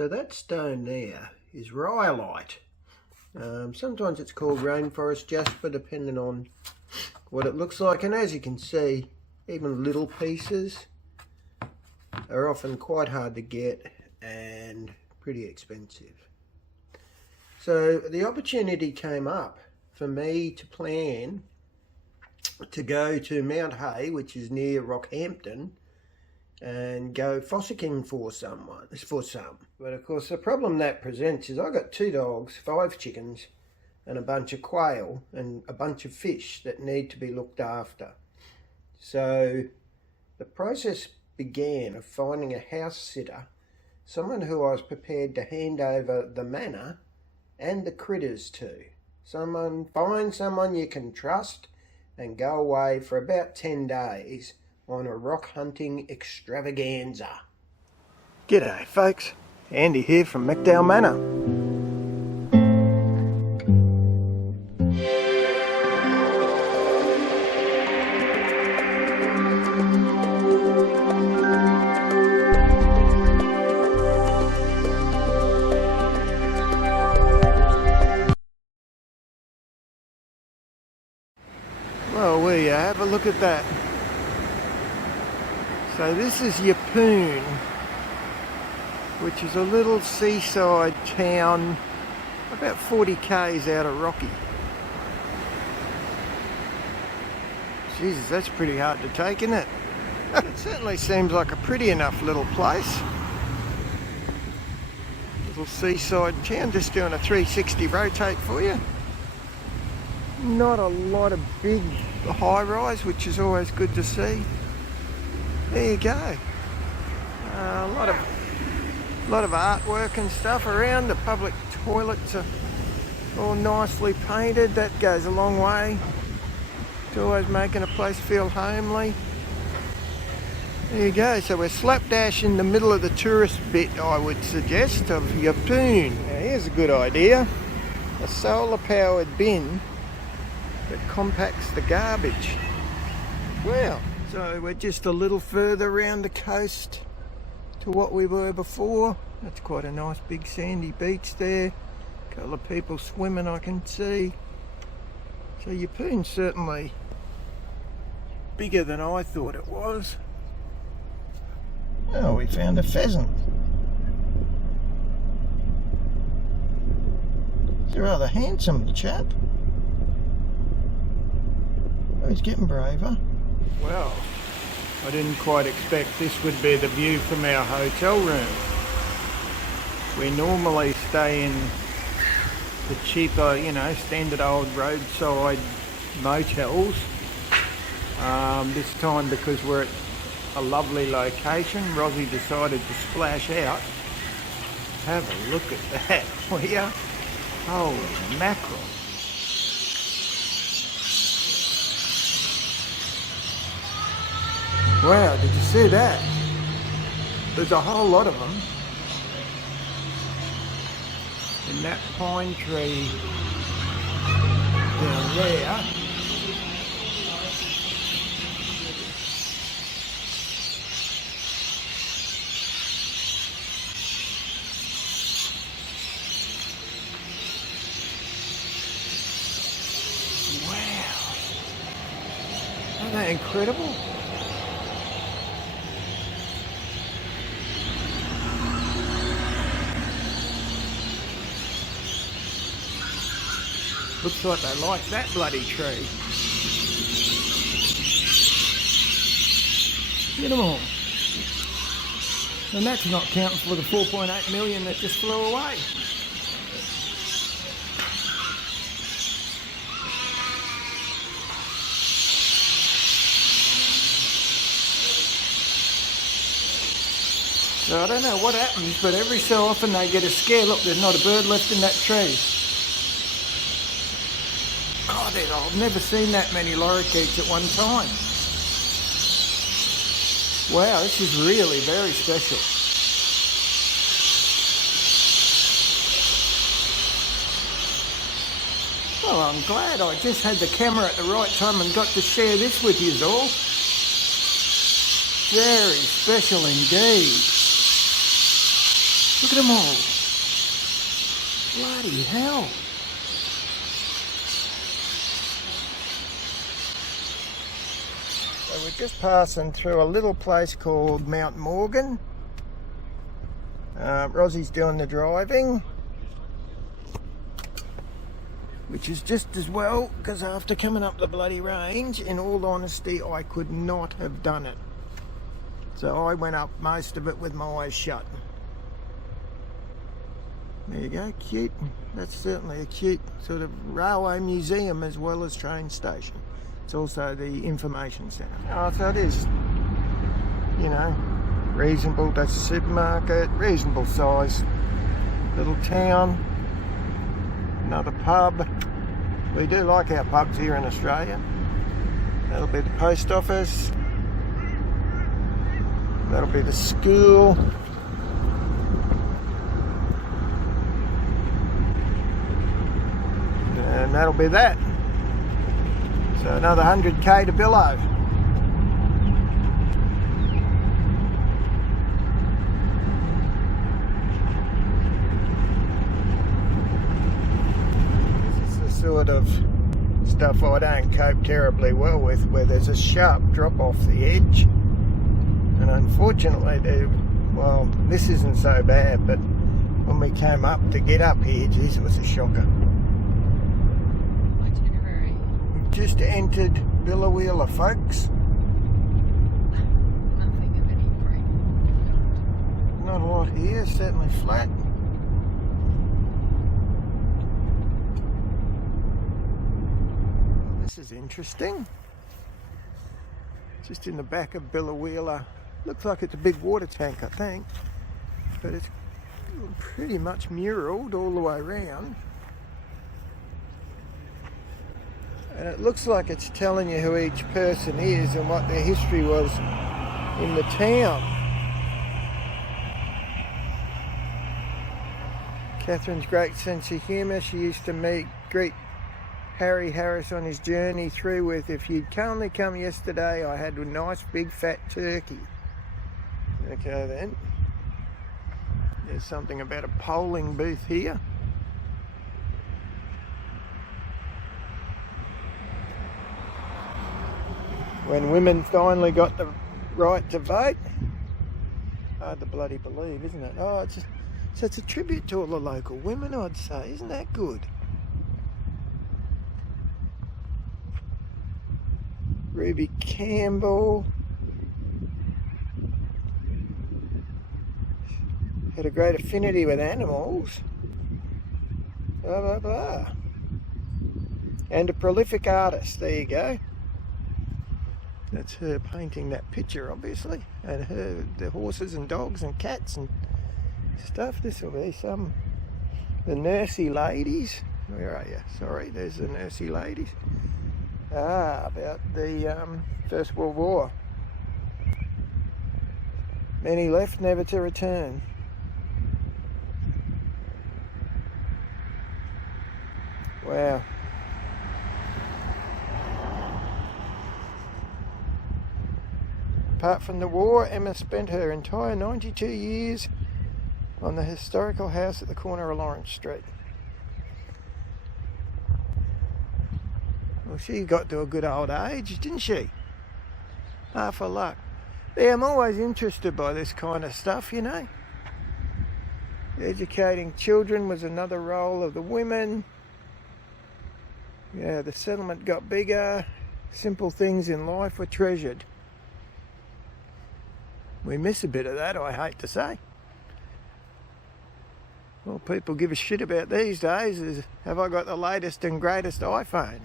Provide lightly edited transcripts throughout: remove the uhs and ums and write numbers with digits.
So that stone there is rhyolite. Sometimes it's called rainforest jasper, depending on what it looks like. And as you can see, even little pieces are often quite hard to get and pretty expensive. So the opportunity came up for me to plan to go to Mount Hay, which is near Rockhampton, and go fossicking for some. But of course the problem that presents is I've got 2 dogs, 5 chickens and a bunch of quail and a bunch of fish that need to be looked after. So the process began of finding a house sitter, someone who I was prepared to hand over the manor and the critters to. Find someone you can trust and go away for about 10 days on a rock hunting extravaganza. G'day folks, Andy here from McDowell Manor. Well, will you have a look at that? So this is Yeppoon, which is a little seaside town about 40 k's out of Rocky. Jesus, that's pretty hard to take, isn't it? It certainly seems like a pretty enough little place. Little seaside town, just doing a 360 rotate for you. Not a lot of big high-rise, which is always good to see. There you go. A lot of artwork and stuff around. The public toilets are all nicely painted. That goes a long way. It's always making a place feel homely. There you go. So we're slapdash in the middle of the tourist bit, I would suggest, of Yeppoon. Now here's a good idea. A solar-powered bin that compacts the garbage. Well, so we're just a little further around the coast to what we were before. That's quite a nice big sandy beach there. A couple of people swimming I can see. So Yeppoon's certainly bigger than I thought it was. Oh, we found a pheasant. He's a rather handsome chap. Oh, he's getting braver. Well, I didn't quite expect this would be the view from our hotel room. We normally stay in the cheaper, standard old roadside motels. This time, because we're at a lovely location, Rosie decided to splash out. Have a look at that, will ya? Holy mackerel. Wow, did you see that? There's a whole lot of them. And that pine tree down there. Wow. Isn't that incredible? Looks like they like that bloody tree. Get them all. And that's not counting for the 4.8 million that just flew away. So I don't know what happens, but every so often they get a scare. Look, there's not a bird left in that tree. God, I've never seen that many lorikeets at one time. Wow, this is really very special. Well, I'm glad I just had the camera at the right time and got to share this with you all. Very special indeed. Look at them all. Bloody hell. So we're just passing through a little place called Mount Morgan. Rossie's doing the driving, which is just as well, because after coming up the bloody range, in all honesty, I could not have done it. So I went up most of it with my eyes shut. There you go, cute. That's certainly a cute sort of railway museum as well as train station. It's also the information centre. Oh, so it is, you know, reasonable. That's a supermarket, reasonable size little town. Another pub. We do like our pubs here in Australia. That'll be the post office. That'll be the school. And that'll be that. So another 100k to Billow. This is the sort of stuff I don't cope terribly well with, where there's a sharp drop off the edge. And unfortunately, well, this isn't so bad, but when we came up to get up here, geez, it was a shocker. Just entered Billawheeler, folks. Nothing of any break. Not a lot here, certainly flat. Well, this is interesting. Just in the back of Billawheeler. Looks like it's a big water tank, I think. But it's pretty much muralled all the way around. And it looks like it's telling you who each person is and what their history was in the town. Catherine's great sense of humour. She used to greet Harry Harris on his journey through with, "If you'd only come yesterday, I had a nice big fat turkey." Okay then. There's something about a polling booth here. When women finally got the right to vote. Hard to bloody believe, isn't it? Oh, so it's a tribute to all the local women, I'd say. Isn't that good? Ruby Campbell. Had a great affinity with animals. Blah, blah, blah. And a prolific artist. There you go. That's her painting that picture, obviously, and the horses and dogs and cats and stuff. This will be the nursey ladies. Where are you? Sorry, there's the nursey ladies. About the First World War. Many left, never to return. Wow. Apart from the war, Emma spent her entire 92 years on the historical house at the corner of Lawrence Street. Well, she got to a good old age, didn't she? Half her luck. Yeah, I'm always interested by this kind of stuff, you know. Educating children was another role of the women. Yeah, the settlement got bigger. Simple things in life were treasured. We miss a bit of that, I hate to say. All people give a shit about these days is, have I got the latest and greatest iPhone?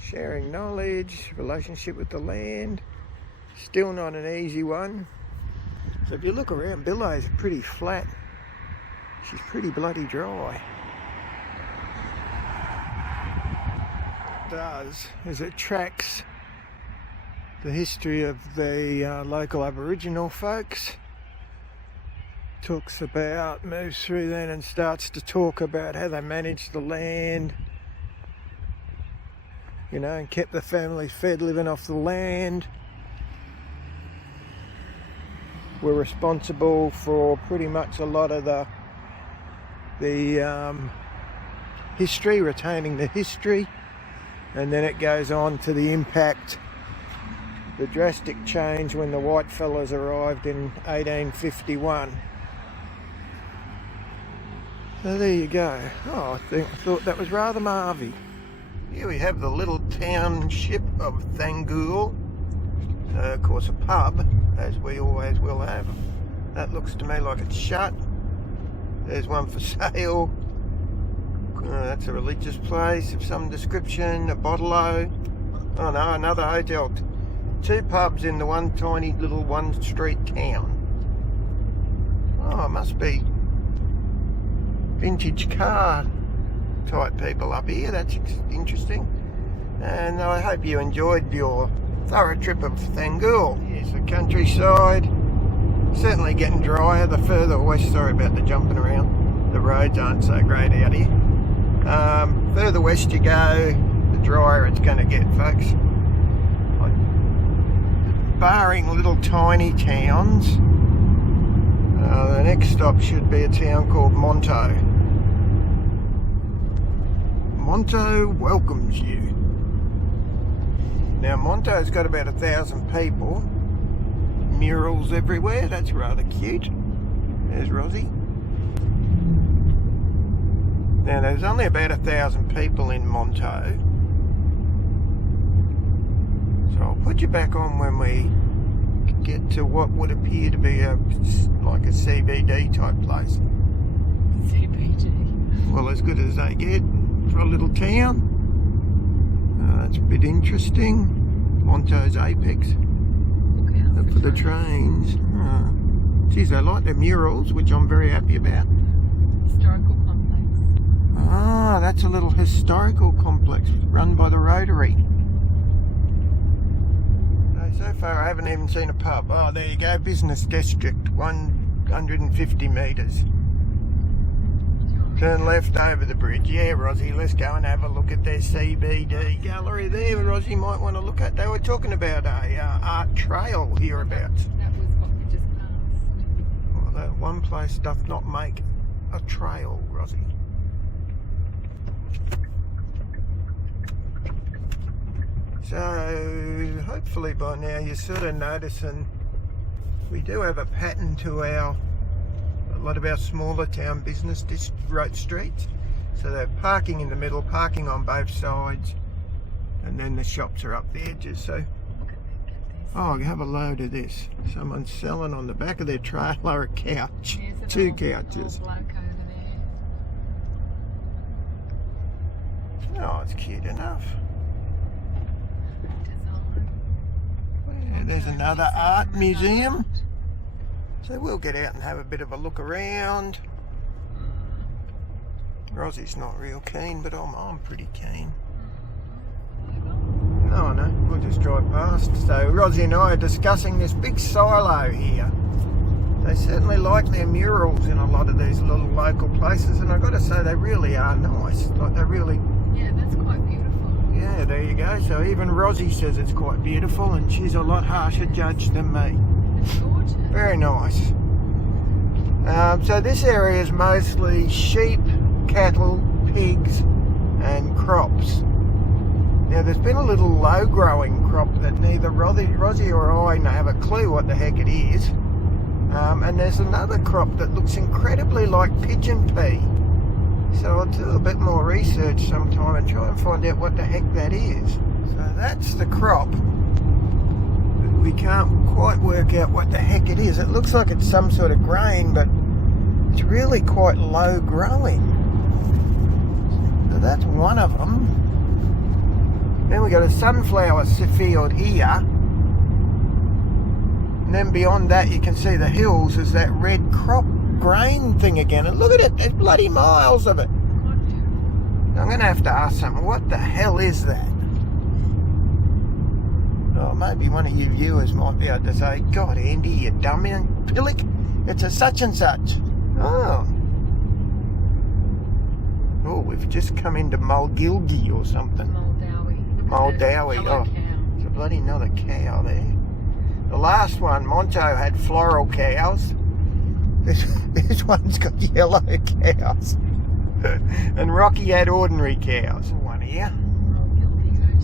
Sharing knowledge, relationship with the land, still not an easy one. So if you look around, Billow's pretty flat. She's pretty bloody dry. It does, as it tracks the history of the local Aboriginal folks. Moves through then and starts to talk about how they managed the land, you know, and kept the family fed living off the land. were responsible for pretty much a lot of the history, retaining the history, and then it goes on to the impact, the drastic change when the white fellas arrived in 1851. So there you go. Oh, I thought that was rather marvy. Here we have the little township of Thangool. Of course, a pub, as we always will have. That looks to me like it's shut. There's one for sale. That's a religious place of some description. A bottle-o. Oh no, another hotel. 2 pubs in the one tiny little one-street town. Oh, it must be vintage car type people up here. That's interesting. And I hope you enjoyed your thorough trip of Thangool. Here's the countryside. Certainly getting drier the further west. Sorry about the jumping around. The roads aren't so great out here. Further west you go, the drier it's going to get, folks. Barring little tiny towns, the next stop should be a town called Monto. Monto welcomes you. Now Monto's got about 1,000 people. Murals everywhere, that's rather cute. There's Rosie. Now there's only about 1,000 people in Monto. So I'll put you back on when we get to what would appear to be like a CBD type place. CBD. Well, as good as they get for a little town. That's a bit interesting. Monto's apex. For the trains. Geez, they like their murals, which I'm very happy about. Historical complex. Ah, that's a little historical complex run by the Rotary. So far I haven't even seen a pub. Oh, there you go, business district, 150 metres. Turn left over the bridge. Yeah, Rosie, let's go and have a look at their CBD gallery there. Rosie might want to look at. They were talking about a art trail hereabouts. That was what we just passed. Well, that one place doth not make a trail, Rosie. So hopefully by now you're sort of noticing we do have a pattern to a lot of our smaller town business road streets. So they're parking in the middle, parking on both sides, and then the shops are up the edges. So, oh, have a load of this. Someone's selling on the back of their trailer a couch. Two couches. Bloke over there. Oh, it's cute enough. There's another art museum. So we'll get out and have a bit of a look around. Rosie's not real keen, but I'm pretty keen. Oh no, we'll just drive past. So Rosie and I are discussing this big silo here. They certainly like their murals in a lot of these little local places, and I've got to say they really are nice. Like they really... Yeah, that's quite beautiful. Yeah, there you go. So even Rosie says it's quite beautiful, and she's a lot harsher judge than me. It's gorgeous. Very nice. So this area is mostly sheep, cattle, pigs and crops. Now there's been a little low growing crop that neither Rosie or I have a clue what the heck it is. And there's another crop that looks incredibly like pigeon pea. So I'll do a bit more research sometime and try and find out what the heck that is. So that's the crop. We can't quite work out what the heck it is. It looks like it's some sort of grain, but it's really quite low growing. So that's one of them. Then we got a sunflower field here. And then beyond that you can see the hills is that red crop grain thing again. And look at it, there's bloody miles of it. I'm going to have to ask someone, what the hell is that? Oh, maybe one of you viewers might be able to say, God, Andy, you dummy pillock, it's a such and such. Oh. Oh, we've just come into Mulgildie or something. Mulgildie. Mulgildie, oh. Cow. There's a bloody another cow there. The last one, Monto, had floral cows. This one's got yellow cows. And Rocky had ordinary cows. One here.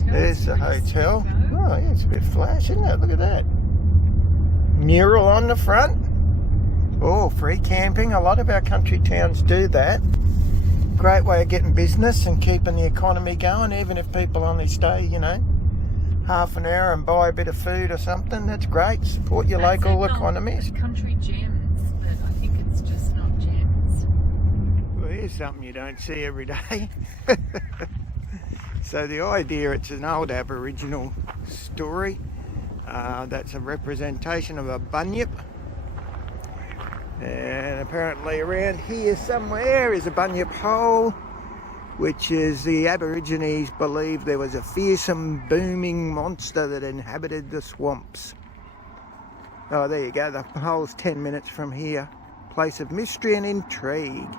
There's the hotel. Oh, yeah, it's a bit flash, isn't it? Look at that. Mural on the front. Oh, free camping. A lot of our country towns do that. Great way of getting business and keeping the economy going, even if people only stay, you know, half an hour and buy a bit of food or something. That's great. Support your local economies. Country gems, but I think it's just not gems. Well, here's something you don't see every day. So the idea, it's an old Aboriginal story. That's a representation of a bunyip. And apparently around here somewhere is a bunyip hole, which is the Aborigines believe there was a fearsome booming monster that inhabited the swamps. Oh, there you go, the hole's 10 minutes from here. Place of mystery and intrigue.